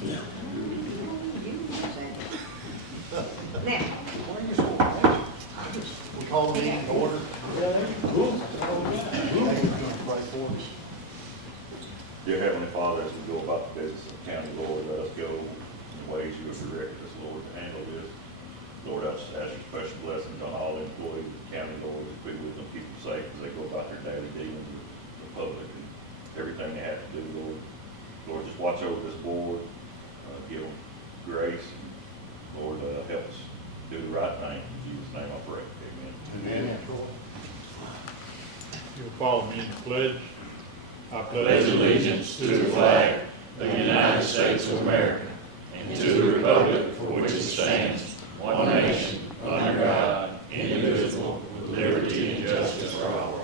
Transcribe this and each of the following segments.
Now, We call the meeting to order. Dear Heavenly Father, as we go about the business of the county, Lord, let us go in the ways you have directed us, Lord, to handle this. Lord, I just ask your special blessings on all employees of the county, Lord, as be with them, keep them safe as they go about their daily dealings with the public and everything they have to do, Lord. Lord, just watch over this board, give them grace, and Lord, help us do the right thing. In Jesus' name I pray, amen. Amen. You'll follow me in the pledge. I Pledge allegiance to the flag of the United States of America and to the republic for which it stands, one nation, under God, indivisible, with liberty and justice for all.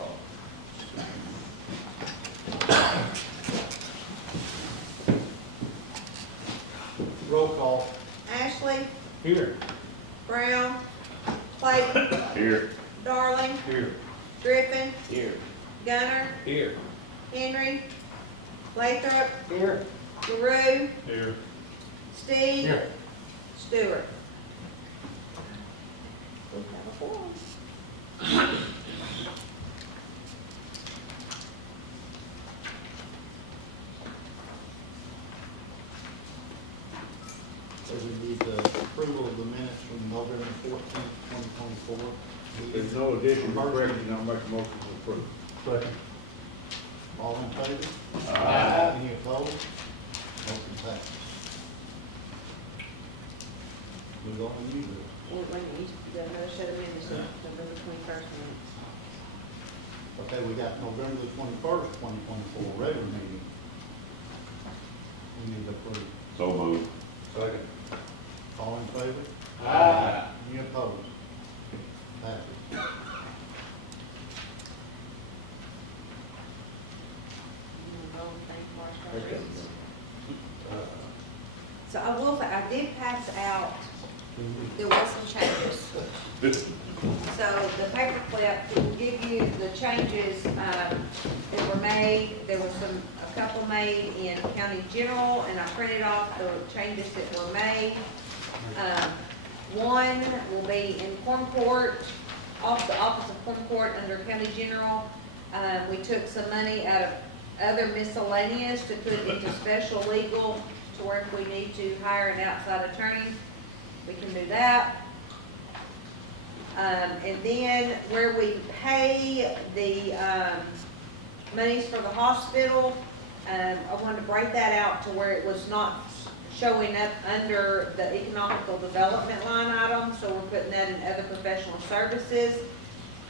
Roll call. Ashley, Here. Brown, Clayton, Here. Darling, Here. Griffin, Here. Gunner, Here. Henry, Lathrop, Here. LaRue, Here. Steve, Here. Stewart. We have a quorum. So we need the approval of the minutes from November 14th, 2024. There's no addition or correction, I'll make a motion to approve. Second. All in favor? Aye. Any opposed? Motion passes. Move on to you. Wait a minute, you got another set of minutes, November 21st minutes. Okay, we got November the 21st, 2024, regular meeting. We need to approve. So moved. Second. All in favor? Aye. Any opposed? Passes. So I will say, I did pass out, there was some changes. So the paper clip will give you the changes that were made. There was a couple made in county general, and I printed off the changes that were made. One will be in Quorum Court, off the office of Quorum Court under county general. We took some money out of other miscellaneous to put into special legal to where if we need to hire an outside attorney, we can do that. And then where we pay the monies for the hospital, I wanted to break that out to where it was not showing up under the economical development line item, so we're putting that in other professional services.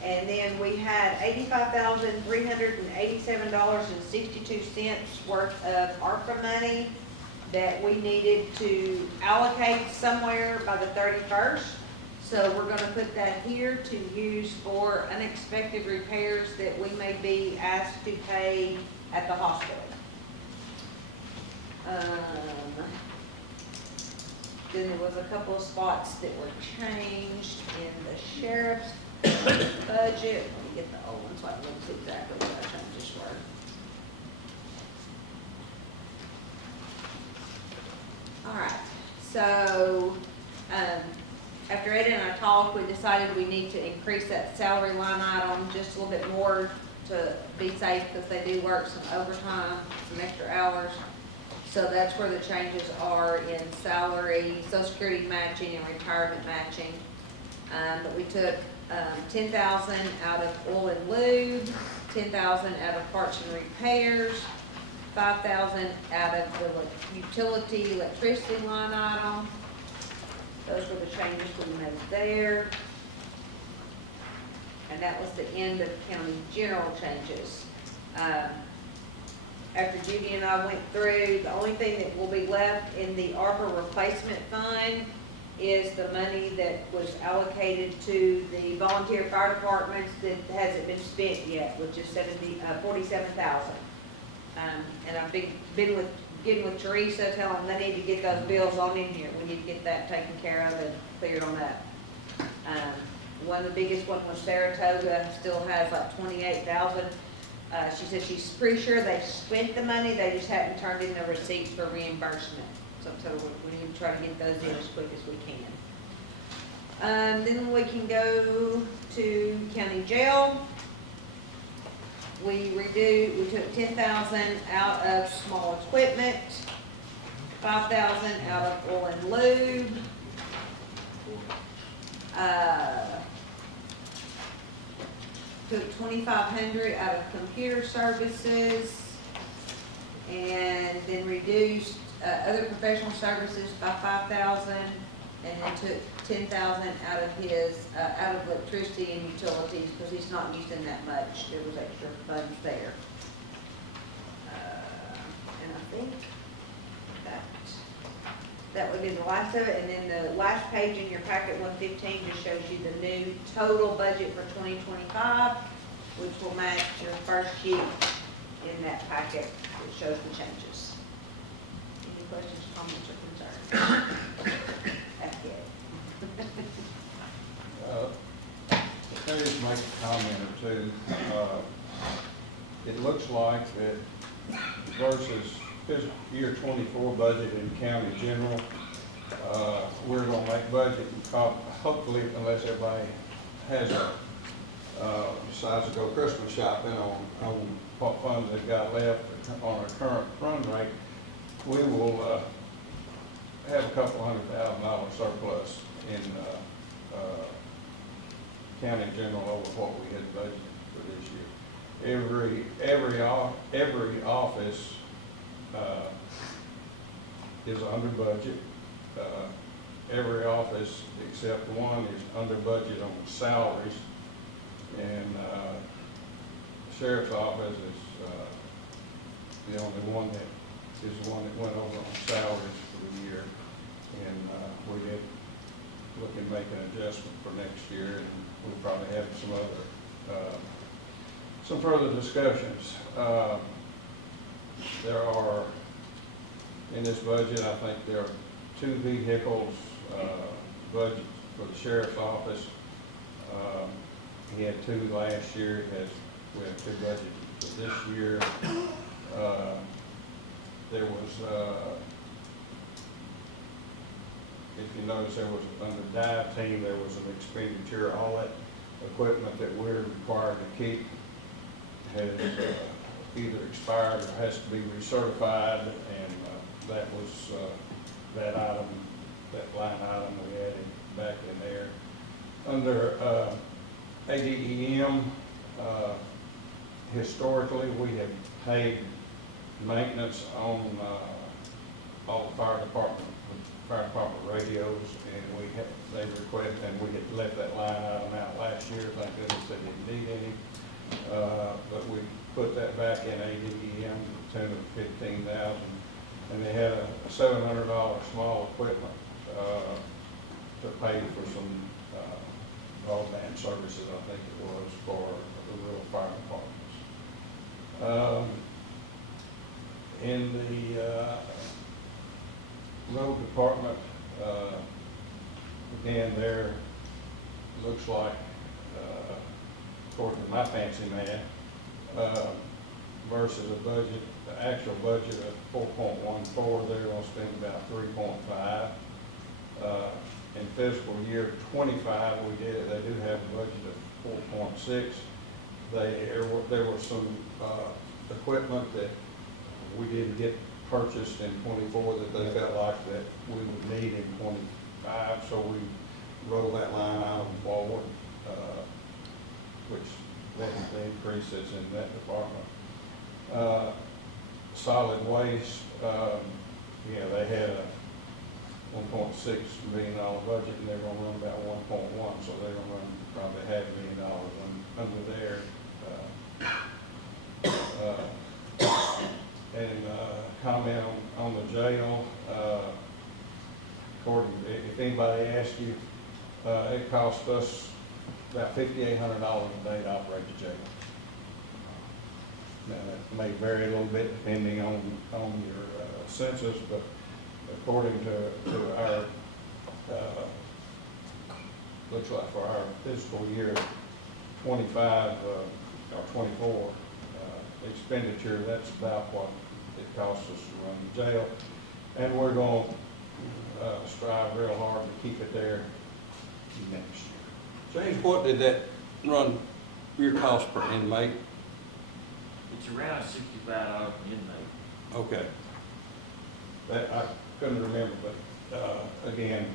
And then we had $85,387.62 worth of ARPA money that we needed to allocate somewhere by the 31st. So we're gonna put that here to use for unexpected repairs that we may be asked to pay at the hospital. Then there was a couple of spots that were changed in the sheriff's budget. Let me get the old one so I can look exactly what our changes were. All right, so, after Ed and I talked, we decided we need to increase that salary line item just a little bit more to be safe, because they do work some overtime, some extra hours. So that's where the changes are in salary, Social Security matching, and retirement matching. But we took 10,000 out of oil and lube, 10,000 out of parts and repairs, 5,000 out of the utility electricity line item. Those were the changes we made there. And that was the end of county general changes. After Judy and I went through, the only thing that will be left in the ARPA replacement fund is the money that was allocated to the volunteer fire departments that hasn't been spent yet, which is $47,000. And I've been getting with Teresa, telling them they need to get those bills on in here. We need to get that taken care of and cleared on that. One of the biggest one was Saratoga, still has like 28,000. She said she's pretty sure they spent the money, they just hadn't turned in the receipts for reimbursement. So we need to try to get those in as quick as we can. Then we can go to county jail. We took 10,000 out of small equipment, 5,000 out of oil and lube. Took 2,500 out of computer services, and then reduced other professional services by 5,000, and then took 10,000 out of his out of electricity and utilities because he's not using that much. There was extra funds there, and I think that would be the last of it. And then the last page in your packet, 115, just shows you the new total budget for 2025, which will match your first sheet in that packet, which shows the changes. Any questions, comments, or concerns? That's it. Let me just make a comment or two. It looks like that versus fiscal year 24 budget in county general, we're gonna make budget and hopefully, unless everybody has decides to go Christmas shopping on what funds they've got left on our current run rate, we will have a couple $100,000 surplus in county general over what we had budgeted for this year. Every office is under budget. Every office except one is under budget on salaries, and sheriff's office is the only one that is the one that went over on salaries for the year, and we did look and make an adjustment for next year, and we'll probably have some further discussions. There are, in this budget, I think there are 2 vehicles budget for the sheriff's office. He had 2 last year. We have 2 budgets for this year. There was, if you notice, there was under dive team, there was an expenditure. All that equipment that we're required to keep has either expired or has to be recertified, and that was that item, that line item we added back in there. Under ADEM, historically we have paid maintenance on all the fire department radios, and they requested, and we had left that line item out last year. Thank goodness they didn't need any. But we put that back in ADEM to the tune of $15,000, and they had a $700 small equipment to pay for some broadband services, I think it was, for the rural fire departments. In the road department, again, there looks like, according to my fancy math, versus a budget, the actual budget of 4.14, they're going to spend about 3.5. In fiscal year 25, they do have a budget of 4.6. There were some equipment that we didn't get purchased in 24 that they felt like that we would need in 25, so we rolled that line item forward, which led to the increases in that department. Solid waste, they had a $1.6 million budget, and they're going to run about 1.1, so they're going to run probably $500,000 under there. And comment on the jail. If anybody asks you, it costs us about $5,800 a day to operate the jail. Now, that may vary a little bit depending on your census, but according to our, looks like for our fiscal year 25 or 24 expenditure, that's about what it costs us to run the jail. And we're gonna, strive real hard to keep it there next year. James, what did that run your cost per inmate? It's around $65 an inmate. Okay. That, I couldn't remember, but, again,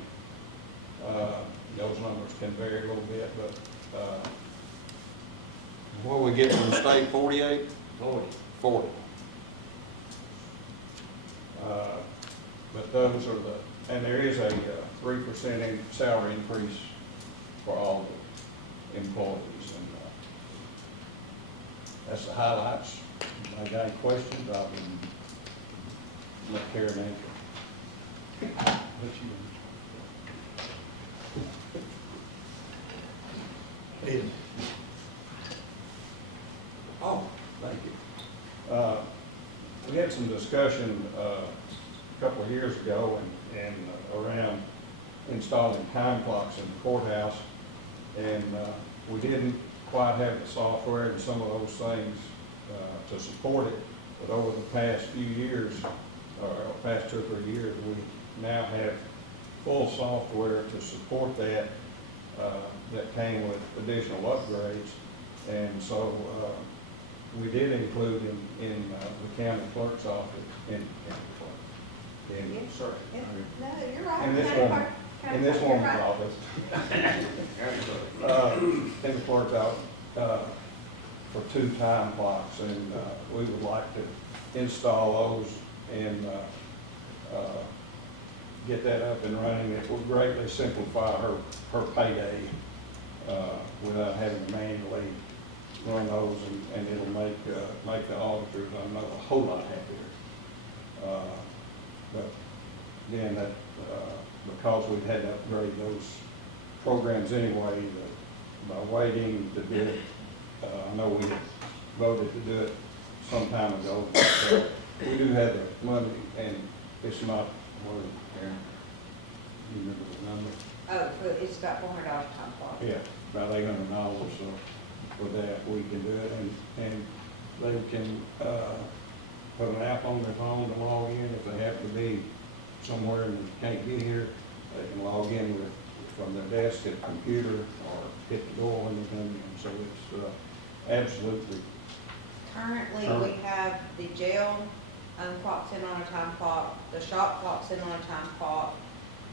those numbers can vary a little bit, but, what we get from the state, 48? 40. 40. But those are the, and there is a 3% salary increase for all the employees, and that's the highlights. If I got any questions, I can let Karen answer. Let you. Ed. Oh, thank you. We had some discussion a couple of years ago and around installing time clocks in the courthouse, and we didn't quite have the software and some of those things to support it, but over the past few years, or past 2 or 3 years, we now have full software to support that, that came with additional upgrades, and so we did include in the county clerk's office, sorry. No, you're right. In this County woman, clerk- county in this clerk, you're woman's right. office. In the clerk's office, for 2 time clocks, and we would like to install those and get that up and running. It will greatly simplify her payday without having to manually run those, and it'll make the auditors, I know, a whole lot happier. But again, that, because we've had to upgrade those programs anyway, by waiting to do it, I know we voted to do it some time ago, so we do have the money, and it's not, what, Aaron, you remember the number? Oh, it's about $400 time clock. Yeah, about $800, so for that, we can do it, and they can, put an app on their phone to log in. If they happen to be somewhere and can't get here, they can log in from their desk at the computer or hit the door when they come in, so it's, absolutely. Currently, we have the jail clocks in on a time clock, the shop clocks in on a time clock.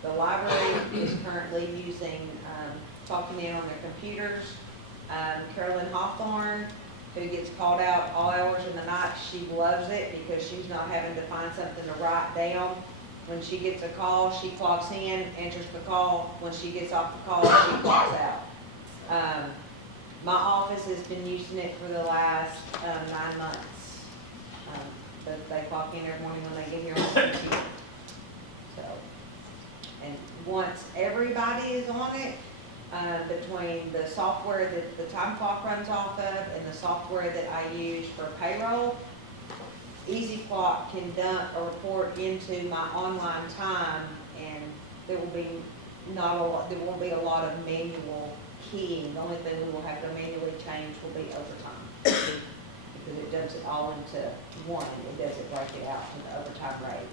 The library is currently using, clocking in on their computers. Carolyn Hawthorne, who gets called out all hours of the night, she loves it because she's not having to find something to write down. When she gets a call, she clocks in, answers the call. When she gets off the call, she clocks out. My office has been using it for the last 9 months. But they clock in every morning when they get here on the computer. So, and once everybody is on it, between the software that the time clock runs off of and the software that I use for payroll, Easy Clock can dump a report into my online time, and there will be there won't be a lot of manual keying. The only thing we will have to manually change will be overtime, because it dumps it all into one, and it doesn't break it out to the overtime rate.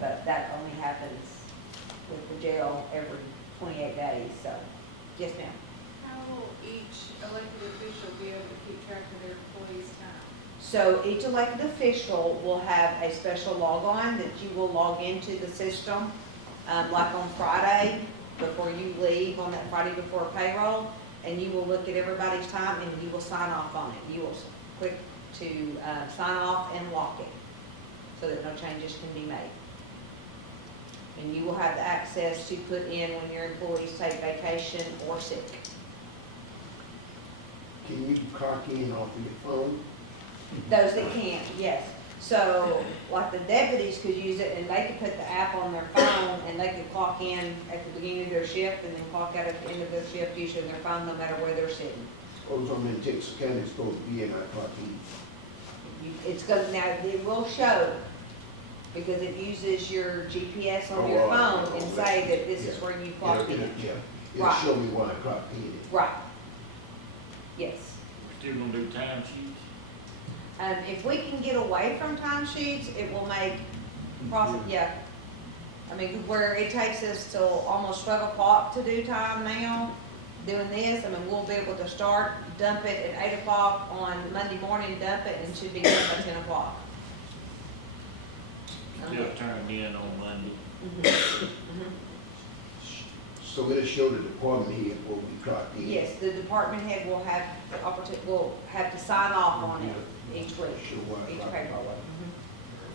But that only happens with the jail every 28 days, so, yes, ma'am. How will each elected official be able to keep track of their employees' time? So each elected official will have a special log on that you will log into the system, like on Friday, before you leave, on that Friday before payroll, and you will look at everybody's time and you will sign off on it. You will click to sign off and lock it, so that no changes can be made. And you will have the access to put in when your employees take vacation or sick. Can you clock in off of your phone? Those that can't, yes. So, like the deputies could use it, and they could put the app on their phone, and they could clock in at the beginning of their shift, and then clock out at the end of their shift using their phone, no matter where they're sitting. Suppose I'm in Texas County, it's supposed to be in my clock in. It's gonna, now, it will show, because it uses your GPS on your phone and say that this is where you clocked in. Yeah, it'll Right. show me where I clocked in. Right. Yes. We're still gonna do time sheets? If we can get away from timesheets, it will make, I mean, where it takes us till almost 12 o'clock to do time now, doing this, I mean, we'll be able to start, dump it at 8 o'clock on Monday morning, dump it, and should be done by 10 o'clock. Still turned in on Monday. So it'll show the department head what we clocked in. Yes, the department head will have the opportunity, will have to sign off on it each week, Show what each clock. payroll.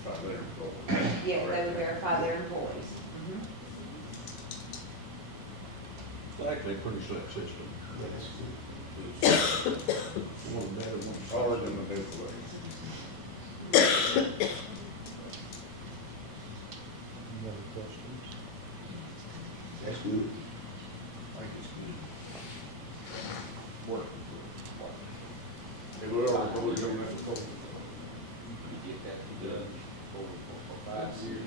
Verify their employees. Yeah, they would verify their employees. It's actually a pretty slick system. That's good. One better, one harder than the big way. Any other questions? That's good. I think it's good. Work. Hey, we're already doing that before. Get that done for 5 years.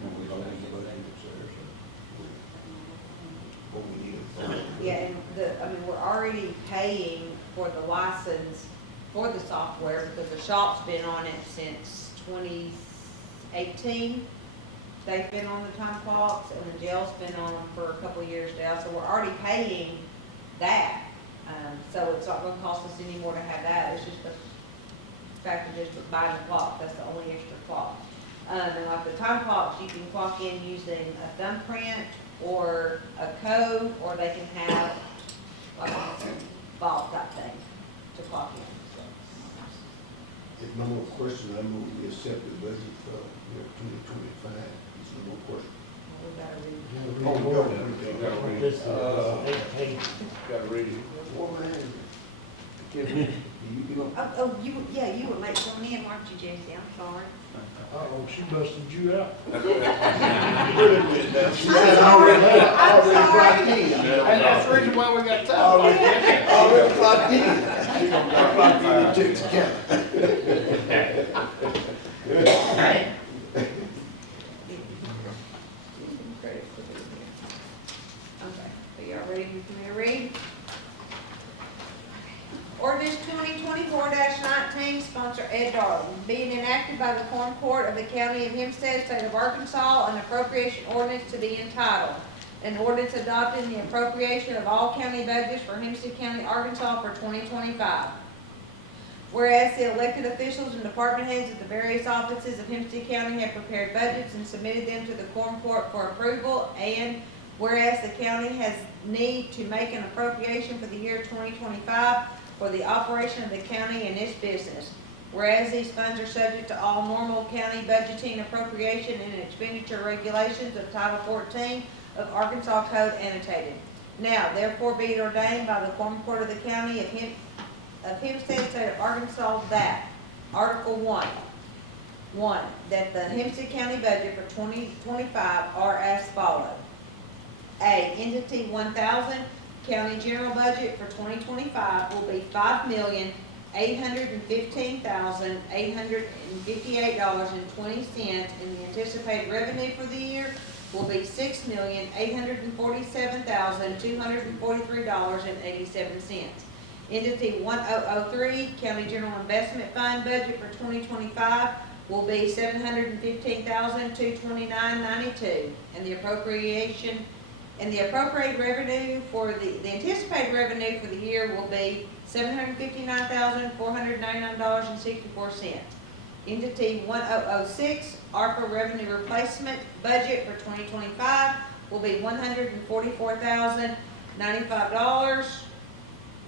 What we need. Yeah, and I mean, we're already paying for the license for the software because the shop's been on it since 2018. They've been on the time clocks and the jail's been on them for a couple of years now, so we're already paying that. So it's not gonna cost us any more to have that, it's just the fact of just buying the clock, that's the only extra clock. And like the time clocks, you can clock in using a thumbprint or a code, or they can have like a ball type thing to clock in. If no more questions, I move we accept the budget for year 2025. There's no more questions. We gotta read. Oh, we go. Gotta read it. What man? You know, Oh, yeah, you were late coming in, weren't you, Jesse? I'm sorry. Uh-oh, she busted you out. she said already clocked in. And that's the reason why we got time. Already clocked in. Clocked in and took the camera. Okay, are y'all ready for me to read? Ordinance 2024-19, sponsor Ed Darling, being enacted by the Quorum Court of the County of Hempstead, State of Arkansas, an appropriation ordinance to be entitled, an ordinance adopting the appropriation of all county budgets for Hempstead County, Arkansas for 2025. Whereas the elected officials and department heads of the various offices of Hempstead County have prepared budgets and submitted them to the Quorum Court for approval, and whereas the county has need to make an appropriation for the year 2025 for the operation of the county and its business. Whereas these funds are subject to all normal county budgeting, appropriation, and expenditure regulations of Title 14 of Arkansas Code annotated. Now, therefore be it ordained by the Quorum Court of the County of Hempstead, State of Arkansas, that Article 1, that the Hempstead County budget for 2025 are as follows. A, Entity 1000, County General Budget for 2025 will be $5,815,858.20, and the anticipated revenue for the year will be $6,847,243.87. Entity 1003, County General Investment Fund Budget for 2025 will be $715,229.92, and the appropriated revenue for the anticipated revenue for the year will be $759,499.64. Entity 1006, ARPA Revenue Replacement Budget for 2025 will be $144,095.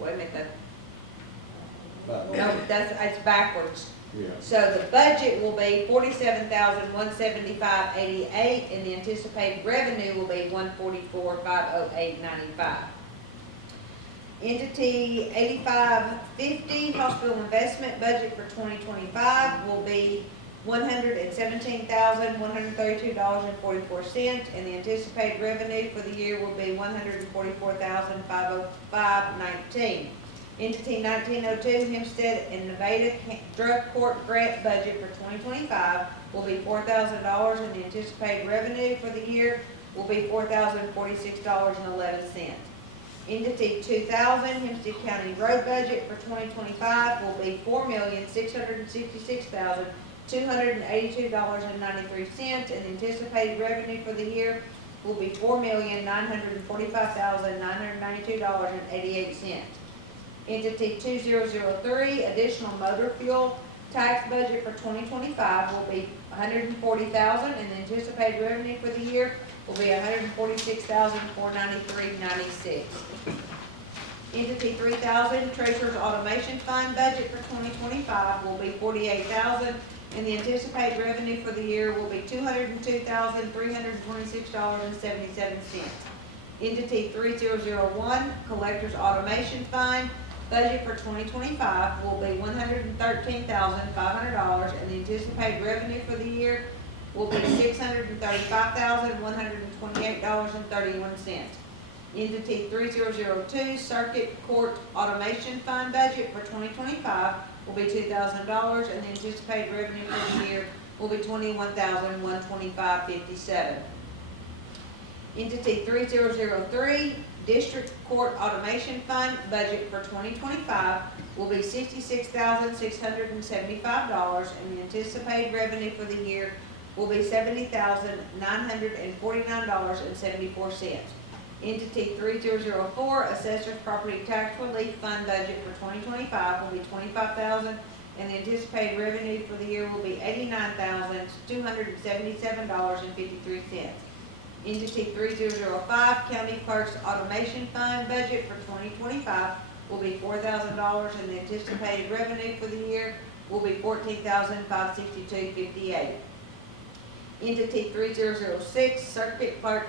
Wait a minute, no, it's backwards. Yeah. So the budget will be $47,175.88, and the anticipated revenue will be $144,508.95. Entity 8550, Hospital Investment Budget for 2025 will be $117,132.44, and the anticipated revenue for the year will be $144,505.19. Entity 1902, Hempstead and Nevada Drug Court Grant Budget for 2025 will be $4,000, and the anticipated revenue for the year will be $4,046.11. Entity 2000, Hempstead County Road Budget for 2025 will be $4,666,282.93, and the anticipated revenue for the year will be $4,945,992.88. Entity 2003, additional motor fuel tax budget for 2025 will be $140,000, and the anticipated revenue for the year will be $146,493.96. Entity 3000, Treasurer's Automation Fund budget for 2025 will be $48,000, and the anticipated revenue for the year will be $202,326.77. Entity 3001, Collector's Automation Fund budget for 2025 will be $113,500, and the anticipated revenue for the year will be $635,128.31. Entity 3002, Circuit Court Automation Fund budget for 2025 will be $2,000, and the anticipated revenue for the year will be $21,125.57. Entity 3003, District Court Automation Fund budget for 2025 will be $66,675, and the anticipated revenue for the year will be $70,949.74. Entity 3004, Assessor's Property Tax Relief Fund budget for 2025 will be $25,000, and the anticipated revenue for the year will be $89,277.53. Entity 3005, County Clerk's Automation Fund budget for 2025 will be $4,000, and the anticipated revenue for the year will be $14,562.58. Entity 3006, Circuit Clerk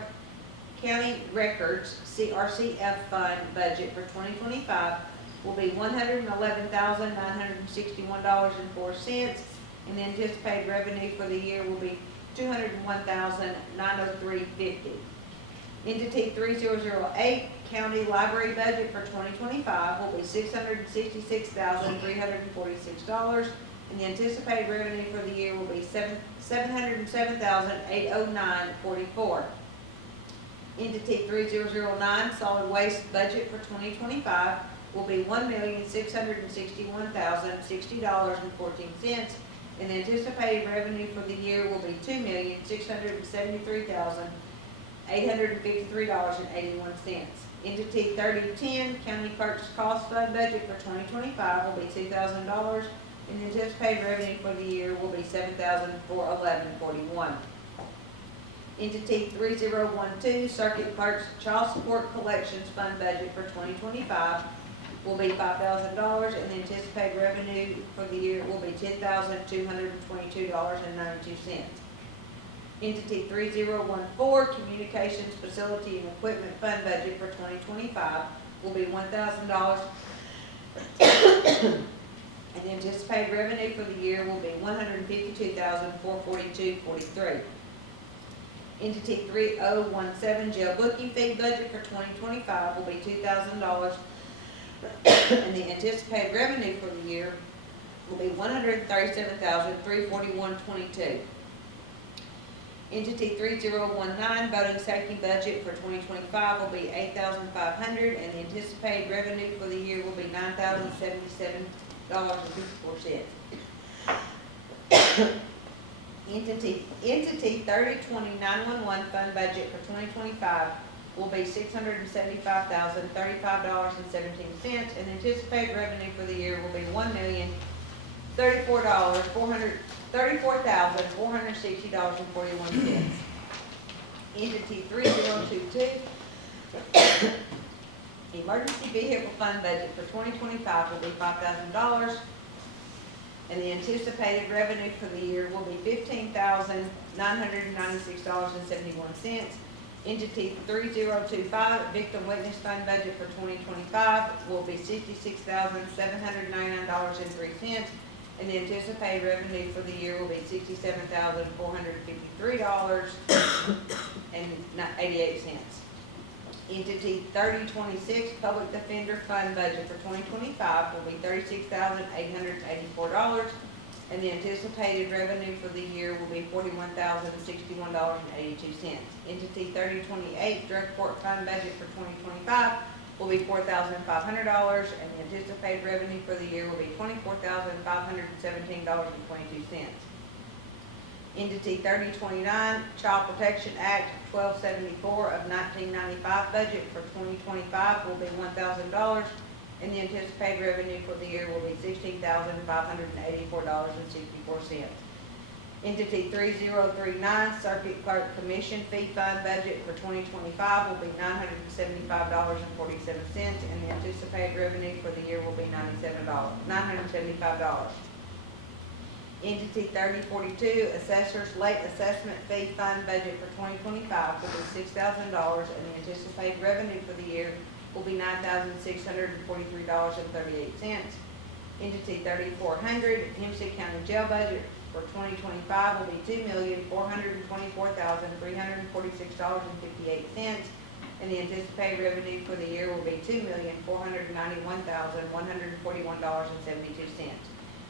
County Records CRCF Fund budget for 2025 will be $111,961.04, and the anticipated revenue for the year will be $201,903.50. Entity 3008, County Library budget for 2025 will be $666,346, and the anticipated revenue for the year will be $707,809.44. Entity 3009, Solid Waste budget for 2025 will be $1,661,060.14, and the anticipated revenue for the year will be $2,673,853.81. Entity 3010, County Clerk's Cost Fund budget for 2025 will be $2,000, and the anticipated revenue for the year will be $7,411.41. Entity 3012, Circuit Clerk's Child Support Collections Fund budget for 2025 will be $5,000, and the anticipated revenue for the year will be $10,222.92. Entity 3014, Communications Facility and Equipment Fund budget for 2025 will be $1,000, and the anticipated revenue for the year will be $152,442.43. Entity 3017, Jail Booking Fee budget for 2025 will be $2,000, and the anticipated revenue for the year will be $137,341.22. Entity 3019, Voting Safety budget for 2025 will be $8,500, and the anticipated revenue for the year will be $9,077.54. Entity 3020, 911 Fund budget for 2025 will be $675,035.17, and the anticipated revenue for the year will be $1,034,460.41. Entity 3022, Emergency Vehicle Fund budget for 2025 will be $5,000, and the anticipated revenue for the year will be $15,996.71. Entity 3025, Victim Witness Fund budget for 2025 will be $66,799.03, and the anticipated revenue for the year will be $67,453.88. Entity 3026, Public Defender Fund budget for 2025 will be $36,884, and the anticipated revenue for the year will be $41,061.82. Entity 3028, Drug Court Fund budget for 2025 will be $4,500, and the anticipated revenue for the year will be $24,517.22. Entity 3029, Child Protection Act 1274 of 1995 budget for 2025 will be $1,000, and the anticipated revenue for the year will be $16,584.64. Entity 3039, Circuit Clerk Commission Fee Fund budget for 2025 will be $975.47, and the anticipated revenue for the year will be $975. Entity 3042, Assessor's Late Assessment Fee Fund budget for 2025 will be $6,000, and the anticipated revenue for the year will be $9,643.38. Entity 3400, Hempstead County Jail budget for 2025 will be $2,424,346.58, and the anticipated revenue for the year will be $2,491,141.72.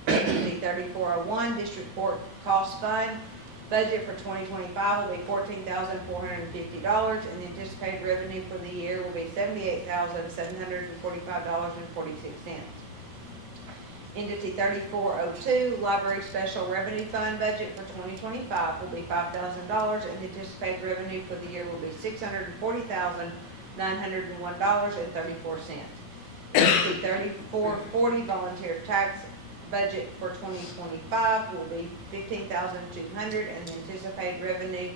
Entity 3401, District Court Cost Fund budget for 2025 will be $14,450, and the anticipated revenue for the year will be $78,745.46. Entity 3402, Library Special Revenue Fund budget for 2025 will be $5,000, and the anticipated revenue for the year will be $640,901.34. Entity 3440, Volunteer Tax budget for 2025 will be $15,200, and the anticipated revenue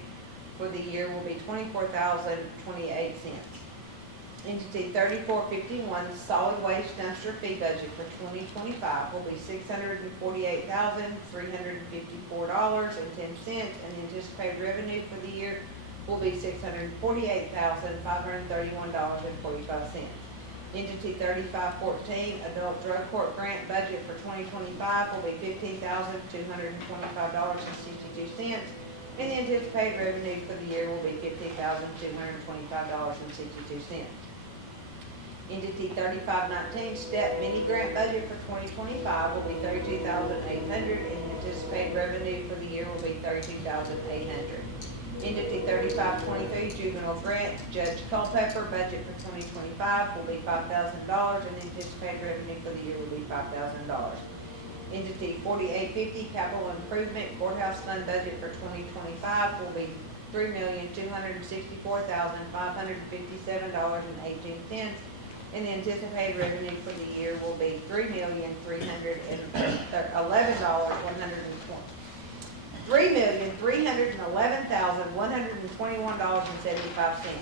for the year will be $24,028. Entity 3451, Solid Waste Dumpster Fee budget for 2025 will be $648,354.10, and the anticipated revenue for the year will be $648,531.45. Entity 3514, Adult Drug Court Grant budget for 2025 will be $15,225.62, and the anticipated revenue for the year will be $15,225.62. Entity 3519, Step Mini Grant budget for 2025 will be $32,800, and the anticipated revenue for the year will be $32,800. Entity 3523, Juvenile Grant, Judge Culpepper budget for 2025 will be $5,000, and the anticipated revenue for the year will be $5,000. Entity 4850, Capital Improvement Courthouse Fund budget for 2025 will be $3,264,557.18, and the anticipated revenue for the year will be $3,311,121.75.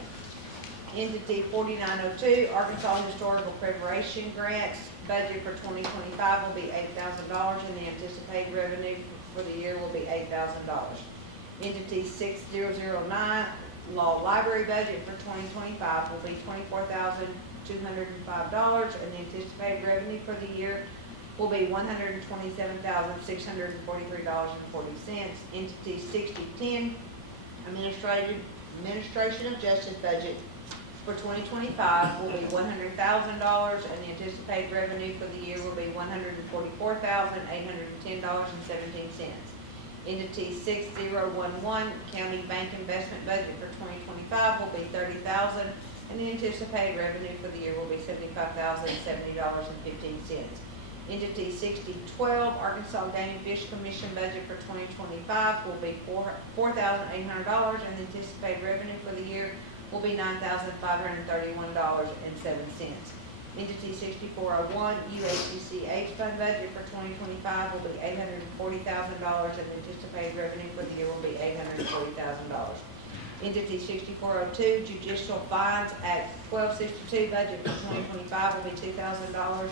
Entity 4902, Arkansas Historical Preservation Grants budget for 2025 will be $8,000, and the anticipated revenue for the year will be $8,000. Entity 6009, Law Library budget for 2025 will be $24,205, and the anticipated revenue for the year will be $127,643.40. Entity 6010, Administration of Justice budget for 2025 will be $100,000, and the anticipated revenue for the year will be $144,810.17. Entity 6011, County Bank Investment budget for 2025 will be $30,000, and the anticipated revenue for the year will be $75,070.15. Entity 6012, Arkansas Game and Fish Commission budget for 2025 will be $4,800, and the anticipated revenue for the year will be $9,531.07. Entity 6401, UACCH Fund budget for 2025 will be $840,000, and the anticipated revenue for the year will be $840,000. Entity 6402, Judicial Fines Act 1262 budget for 2025 will be $2,000,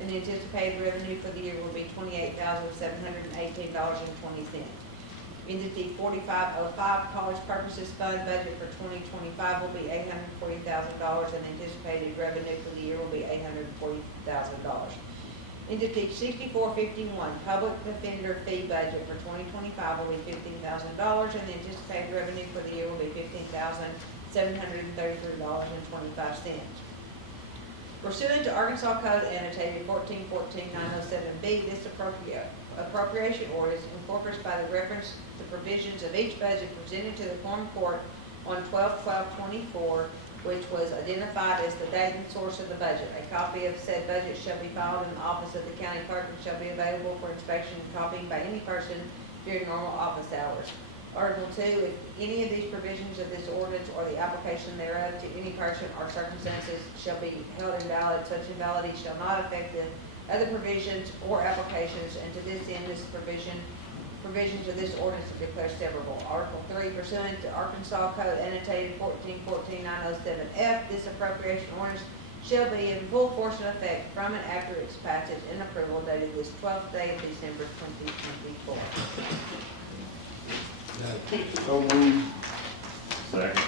and the anticipated revenue for the year will be $28,718.20. Entity 4505, College Purposes Fund budget for 2025 will be $840,000, and the anticipated revenue for the year will be $840,000. Entity 6451, Public Defender Fee budget for 2025 will be $15,000, and the anticipated revenue for the year will be $15,733.25. Pursuant to Arkansas Code Annotated 1414-907B, this appropriation ordinance incorporates by the reference the provisions of each budget presented to the Quorum Court on 12/12/24, which was identified as the date and source of the budget. A copy of said budget shall be filed in the office of the county clerk and shall be available for inspection and copying by any person during normal office hours. Article 2, if any of these provisions of this ordinance or the application thereof to any person or circumstances shall be held invalid, such invalidity shall not affect the other provisions or applications, and to this end, this provisions of this ordinance are declared severable. Article 3, pursuant to Arkansas Code annotated 1414-907F, this appropriation ordinance shall be in full force and effect from and after its passage and approval dated this 12th day of December 2024. So moved. Second.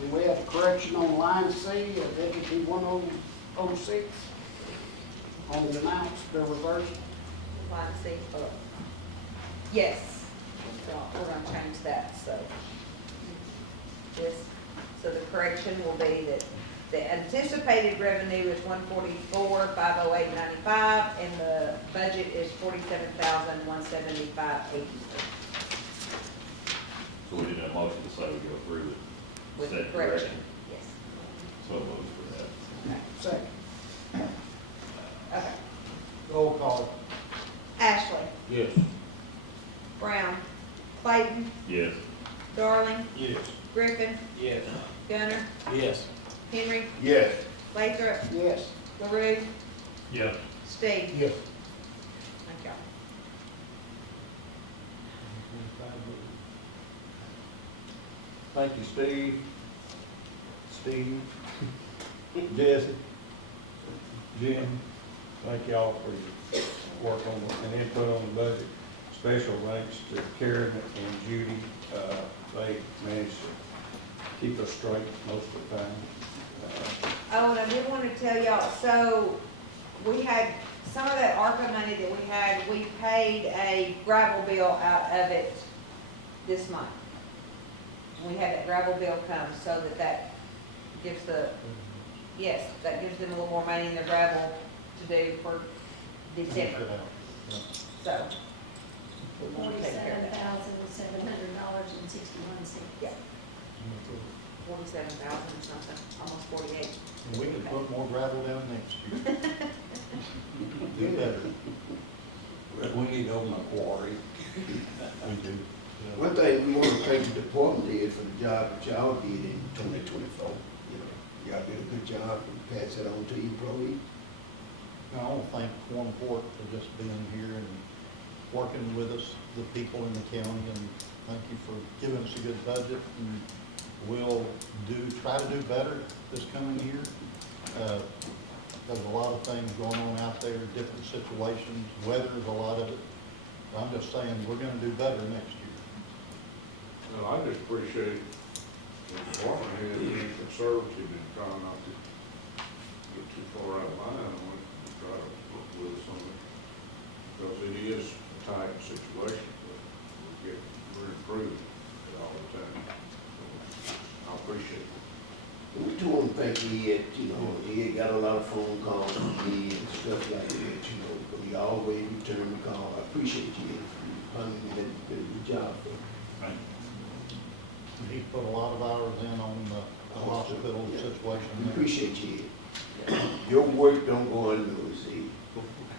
Do we have a correction on line C of deputy 1006 on the announced the reversion? Line C, yes, so we're gonna change that, so. This, so the correction will be that the anticipated revenue is 144,508.95, and the budget is 47,175.83. So we did a motion to say we go through it. With the Said correction, yes. So moved for that. Okay. Second. Okay. Roll call. Ashley, Yes. Brown, Clayton, Yes. Darling, Yes. Griffin, Yes. Gunner, Yes. Henry, Yes. Lathrop, Yes. LaRue, Yes. Steve. Yes. Thank y'all. Thank you, Steve. Steve. Jesse. Jim. Thank y'all for your work on and input on the budget. Special thanks to Karen and Judy. They managed to keep us straight most of the time. Oh, and I did want to tell y'all, so we had, some of that ARPA money that we paid a gravel bill out of it this month. We had that gravel bill come, so that gives that gives them a little more money in their gravel to do for December, so. we'll take care of that. $47,700.61. Yeah. 47,000 something, almost 48. And we could put more gravel down next year. Do better. We need to open a quarry. We do. One thing we want to thank the department head for the job that y'all did in 2024. Y'all did a good job and pass it on to your employees. I want to thank Quorum for just being here and working with us, the people in the county, and thank you for giving us a good budget. And we'll try to do better this coming year. There's a lot of things going on out there, different situations, weather's a lot of it. I'm just saying, we're gonna do better next year. No, I just appreciate the department head being conservative and trying not to get too far out of line on it, and try to work with us on it. Because it is a tight situation, but we're improving it all the time. I appreciate it. We do want to thank he had got a lot of phone calls from me and stuff like that, but he always returned the call. I appreciate you. I mean, you did a good job. He put a lot of hours in on the hospital Yeah. situation. We appreciate you. Your work don't go unnoticed, see?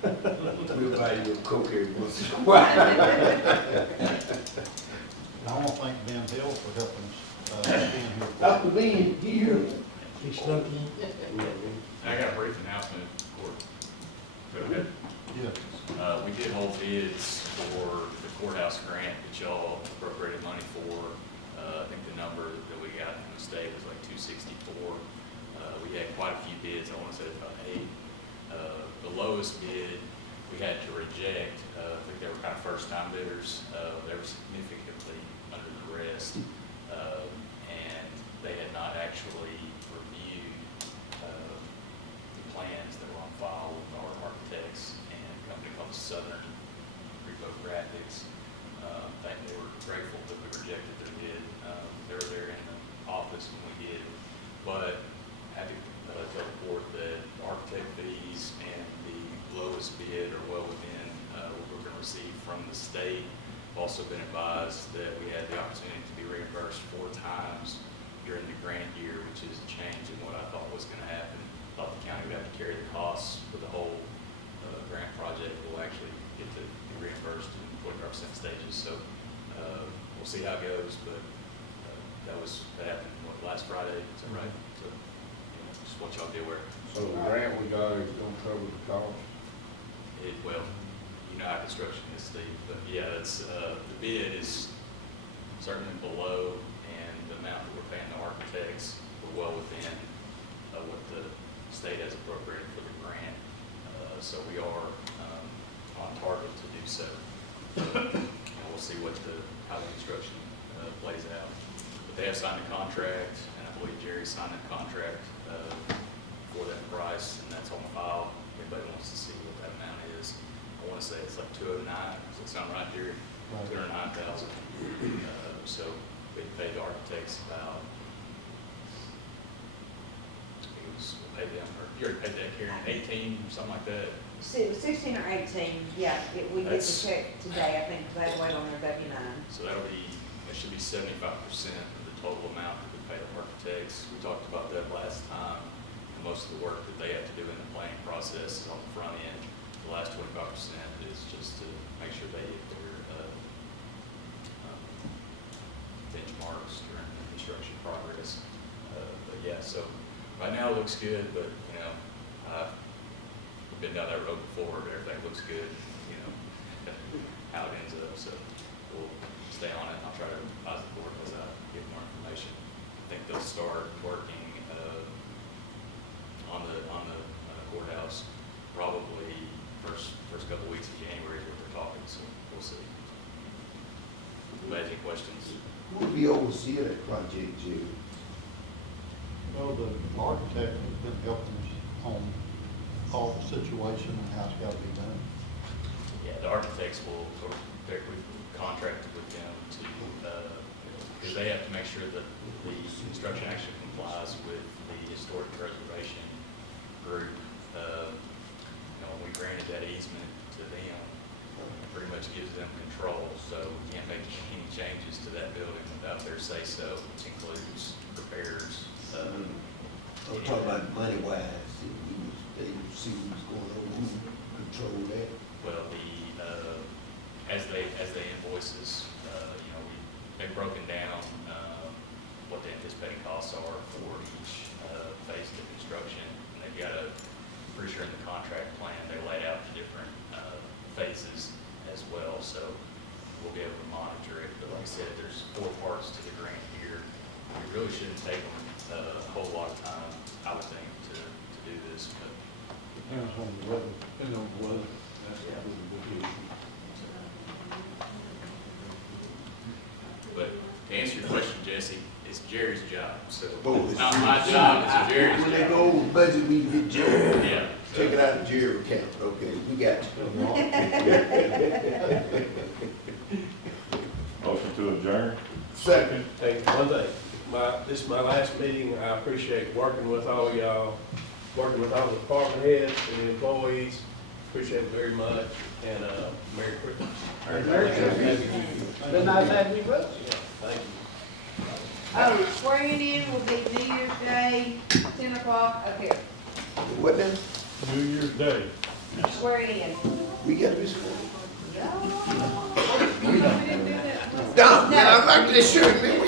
We'll buy you a Coke every once in a while. And I want to thank Ben Hale for helping us, being here. Dr. Bean, here. He snuck in. I got a brief announcement, Court. Go ahead. Yeah. We did hold bids for the courthouse grant that y'all appropriated money for. I think the number that we got from the state was like 264. We had quite a few bids, I want to say about 8. The lowest bid we had to reject, I think they were kind of first-time bidders. They were significantly under the rest, and they had not actually reviewed the plans that were on file with our architects and a company called Southern Repo Graphics. They were grateful that we rejected their bid. They were there in the office when we did, but happy to tell the board that the architect fees and the lowest bid are well within what we're going to receive from the state. We've also been advised that we had the opportunity to be reimbursed 4 times during the grant year, which is a change in what I thought was going to happen. I thought the county would have to carry the costs for the whole grant project, we'll actually get to be reimbursed in 25% stages. So we'll see how it goes, but that happened, what, last Friday, is that right? So, just want y'all to be aware. So the grant we got is gonna cover the cost? Well, you know how construction is, Steve, but yeah, it's, the bid is certainly below, and the amount that we're paying the architects, we're well within what the state has appropriated for the grant. So we are on target to do so. And we'll see how the construction plays out. But they have signed a contract, and I believe Jerry signed a contract for that price, and that's on file. Anybody wants to see what that amount is, I want to say it's like 209. Does that sound right, Jerry? 209,000. So we paid the architects about, we paid them, or you already paid that, Karen, 18 or something like that. See, it was 16 or 18, yeah, we get the That's- check today, I think, because I had to wait on their W-9. So that should be 75% of the total amount that we pay the architects. We talked about that last time. Most of the work that they have to do in the planning process is on the front end. The last 25% is just to make sure they hit their benchmarks during the construction progress. But yeah, so right now it looks good, but we've been down that road before, but everything looks good, how it ends up. So we'll stay on it. I'll try to advise the board as I get more information. I think they'll start working on the courthouse probably first couple weeks of January is what they're talking, so we'll see. Anybody have any questions? Who will be overseeing that project, Jerry? Well, the architect has been helping us on all the situation and how it's got to be done. Yeah, the architects we've contracted with them to, because they have to make sure that the construction actually complies with the historic preservation group. When we granted that easement to them, it pretty much gives them control, so we can't make any changes to that building without their say-so, which includes repairs. I'm talking about money-wise, they see what's going on, who control that. Well, as they invoice us, they've broken down what the anticipated costs are for each phase of the construction. And they've got pretty sure in the contract plan, they laid out the different phases as well. So we'll be able to monitor it. But like I said, there's 4 parts to the grant here. It really shouldn't take them a whole lot of time, I would think, to do this. But Depends on the weather. Depends on the weather. That's the big issue. But to answer your question, Jesse, it's Jerry's job. So Oh, it's not my job, it's Jerry's When they job. go over budget, we get Jerry. Yeah. Take it out of Jerry account, okay, we got you. Motion to adjourn? Second. Hey, one thing, this is my last meeting, I appreciate working with all y'all, working with all the department heads and the employees, appreciate it very much, and, Merry Christmas. Merry Christmas. Been nice having you with us. Yeah, thank you. Oh, swearing in will be New Year's Day, 10 o'clock up here. What now? New Year's Day. Swearing in. We got this one. We didn't do that. Don, man, I like this shirt, man.